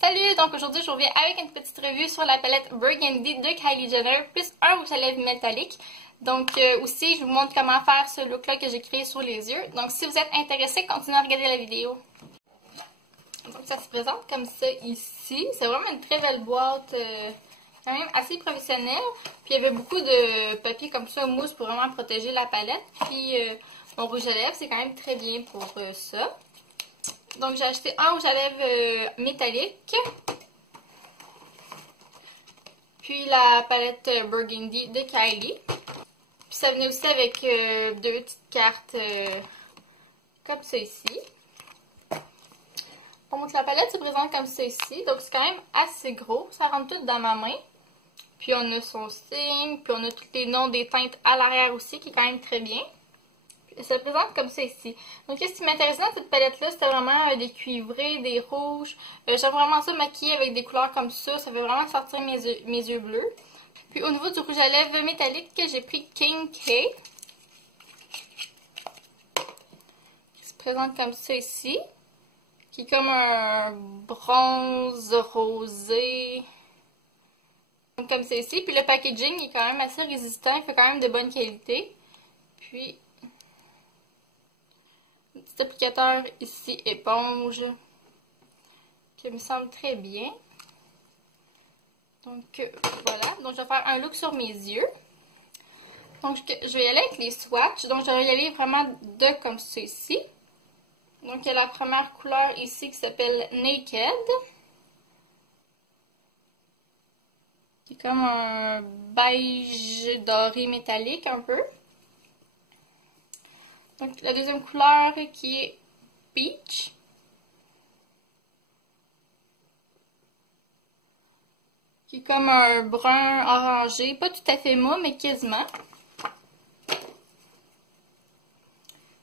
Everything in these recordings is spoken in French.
Salut! Donc aujourd'hui, je reviens avec une petite revue sur la palette Burgundy de Kylie Jenner, plus un rouge à lèvres métallique. Donc aussi, je vous montre comment faire ce look-là que j'ai créé sur les yeux. Donc si vous êtes intéressé, continuez à regarder la vidéo. Donc ça se présente comme ça ici. C'est vraiment une très belle boîte, quand même assez professionnelle. Puis il y avait beaucoup de papier comme ça, mousse, pour vraiment protéger la palette. Puis mon rouge à lèvres, c'est quand même très bien pour ça. Donc j'ai acheté un rouge à lèvres métallique. Puis la palette Burgundy de Kylie. Puis ça venait aussi avec deux petites cartes comme ça ici. Donc la palette se présente comme ça ici. Donc c'est quand même assez gros. Ça rentre tout dans ma main. Puis on a son signe. Puis on a tous les noms des teintes à l'arrière aussi, qui est quand même très bien. Elle se présente comme ça ici. Donc, ce qui m'intéressait dans cette palette-là, c'était vraiment des cuivrés, des rouges. J'aime vraiment ça maquiller avec des couleurs comme ça. Ça fait vraiment sortir mes yeux bleus. Puis, au niveau du rouge à lèvres métallique, j'ai pris King K. Qui se présente comme ça ici. Qui est comme un bronze rosé. Comme ça ici. Puis, le packaging est quand même assez résistant. Il fait quand même de bonne qualité. Puis... petit applicateur ici, éponge, qui me semble très bien. Donc voilà, donc je vais faire un look sur mes yeux. Donc je vais y aller avec les swatchs, donc je vais y aller vraiment deux comme ceci. Donc il y a la première couleur ici qui s'appelle Naked. C'est comme un beige doré métallique un peu. Donc la deuxième couleur qui est Peach. Qui est comme un brun orangé, pas tout à fait mou, mais quasiment.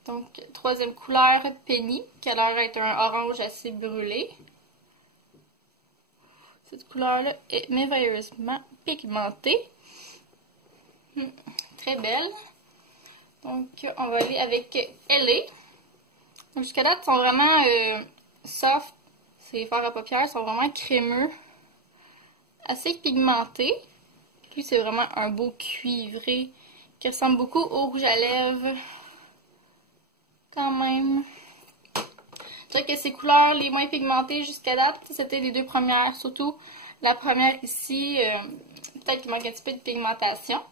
Donc troisième couleur Penny, qui a l'air d'être un orange assez brûlé. Cette couleur-là est merveilleusement pigmentée. Très belle. Donc, on va aller avec LA. Donc, jusqu'à date, ils sont vraiment soft. Ces fards à paupières sont vraiment crémeux. Assez pigmentés. Lui, c'est vraiment un beau cuivré qui ressemble beaucoup au rouge à lèvres. Quand même. Je dirais que ces couleurs les moins pigmentées jusqu'à date, c'était les deux premières. Surtout la première ici, peut-être qu'il manque un petit peu de pigmentation.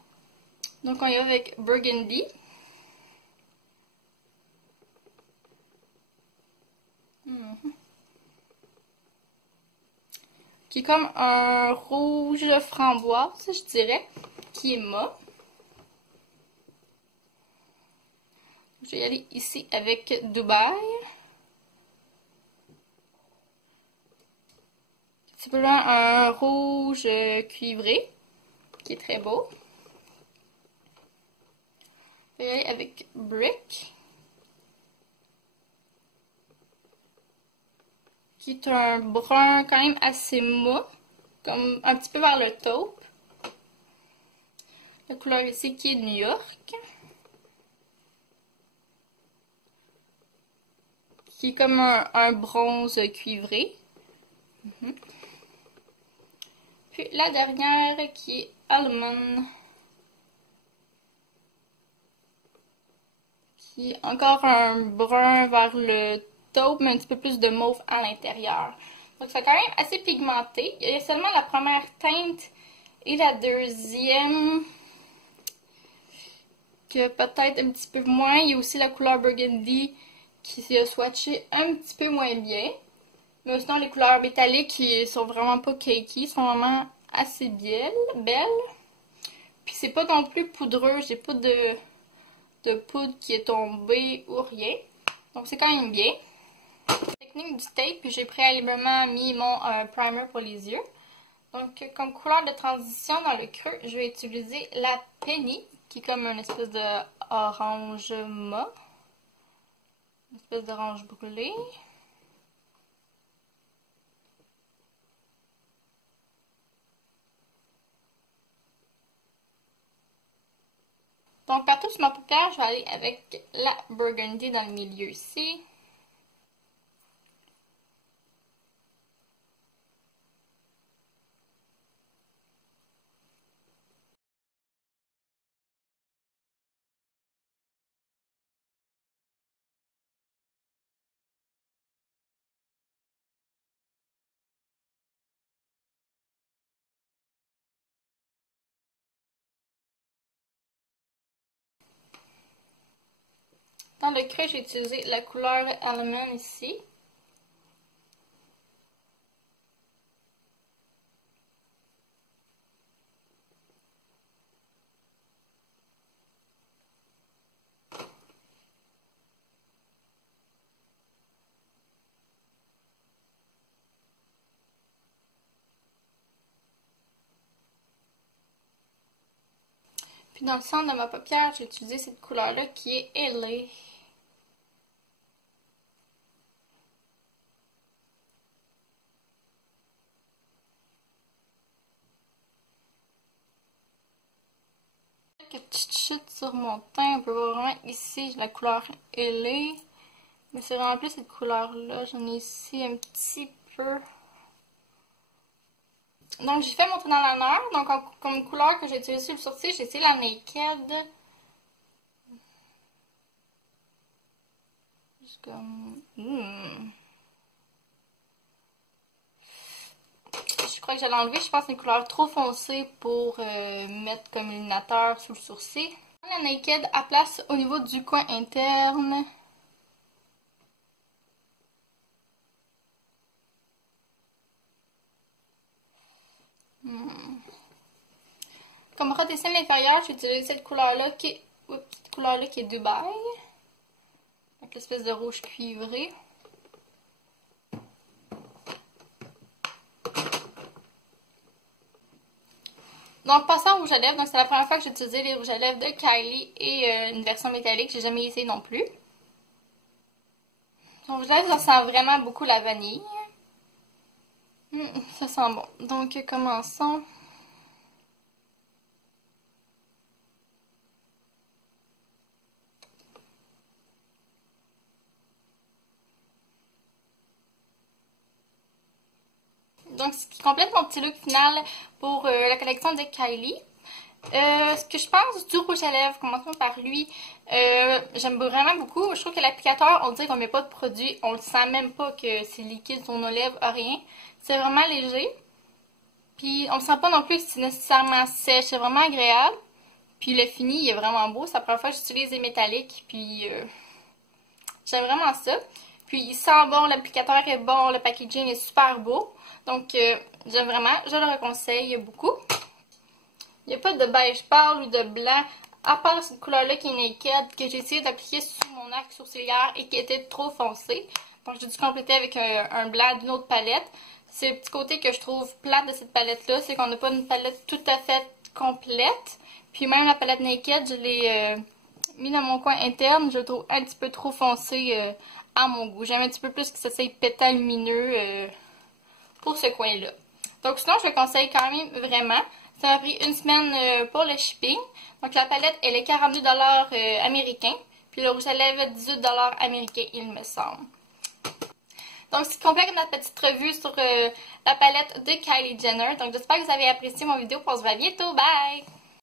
Donc, on y va avec Burgundy. Qui est comme un rouge framboise, je dirais, qui est mat. Je vais y aller ici avec Dubaï. C'est vraiment un rouge cuivré, qui est très beau. Je vais y aller avec Brick. Qui est un brun quand même assez mou, comme un petit peu vers le taupe. La couleur ici qui est New York. Qui est comme un bronze cuivré. Puis la dernière qui est Almond. Qui est encore un brun vers le taupe, mais un petit peu plus de mauve à l'intérieur. Donc c'est quand même assez pigmenté. Il y a seulement la première teinte et la deuxième que peut-être un petit peu moins. Il y a aussi la couleur Burgundy qui s'est swatchée un petit peu moins bien. Mais sinon les couleurs métalliques qui sont vraiment pas cakey, sont vraiment assez belles. Puis c'est pas non plus poudreux, j'ai pas de poudre qui est tombée ou rien. Donc c'est quand même bien. Technique du tape, puis j'ai préalablement mis mon primer pour les yeux. Donc comme couleur de transition dans le creux, je vais utiliser la Penny, qui est comme une espèce de orange mat. Une espèce d'orange brûlé. Donc partout sur ma paupière, je vais aller avec la Burgundy dans le milieu ici. Dans le creux, j'ai utilisé la couleur Element ici. Puis dans le centre de ma paupière, j'ai utilisé cette couleur-là qui est ailée. Quelques petites chutes sur mon teint. On peut voir vraiment ici, j'ai la couleur ailée. Mais c'est vraiment plus cette couleur-là. J'en ai ici un petit peu. Donc j'ai fait mon trait dans la nerf. Donc comme couleur que j'ai utilisé sur le sourcil, j'ai essayé la Naked. Juste comme... Je crois que je vais l'enlever. Je pense que c'est une couleur trop foncée pour mettre comme illuminateur sous le sourcil. La Naked à place au niveau du coin interne. Comme ras des cils inférieurs, j'ai utilisé cette couleur-là qui est, qui est Dubaï. Avec l'espèce de rouge cuivré. Donc, passant au rouge à lèvres, donc c'est la première fois que j'ai utilisé les rouges à lèvres de Kylie et une version métallique. J'ai jamais essayé non plus. Donc, rouge à lèvres, ça sent vraiment beaucoup la vanille. Ça sent bon. Donc, commençons. Donc, ce qui complète mon petit look final pour la collection de Kylie. Ce que je pense du rouge à lèvres, commençons par lui. J'aime vraiment beaucoup. Je trouve que l'applicateur, on dirait qu'on met pas de produit. On ne sent même pas que c'est liquide sur nos lèvres, rien. C'est vraiment léger. Puis, on ne sent pas non plus que c'est nécessairement sèche. C'est vraiment agréable. Puis, le fini, il est vraiment beau. C'est la première fois que j'utilise les métalliques. Puis, j'aime vraiment ça. Puis, il sent bon, l'applicateur est bon, le packaging est super beau. Donc, j'aime vraiment, je le reconseille beaucoup. Il n'y a pas de beige pâle ou de blanc, à part cette couleur-là qui est Naked, que j'ai essayé d'appliquer sous mon arc sourcilière et qui était trop foncé. Donc, j'ai dû compléter avec un blanc d'une autre palette. C'est le petit côté que je trouve plate de cette palette-là, c'est qu'on n'a pas une palette tout à fait complète. Puis même la palette Naked, je l'ai mis dans mon coin interne, je le trouve un petit peu trop foncé à mon goût. J'aime un petit peu plus que ça soit pétant lumineux pour ce coin-là. Donc sinon, je le conseille quand même vraiment. Ça m'a pris une semaine pour le shipping. Donc la palette, elle est 42$ américains. Puis le rouge à lèvres, 18$ américains, il me semble. Donc, c'est complète notre petite revue sur la palette de Kylie Jenner. Donc, j'espère que vous avez apprécié mon vidéo. On se voit bientôt. Bye!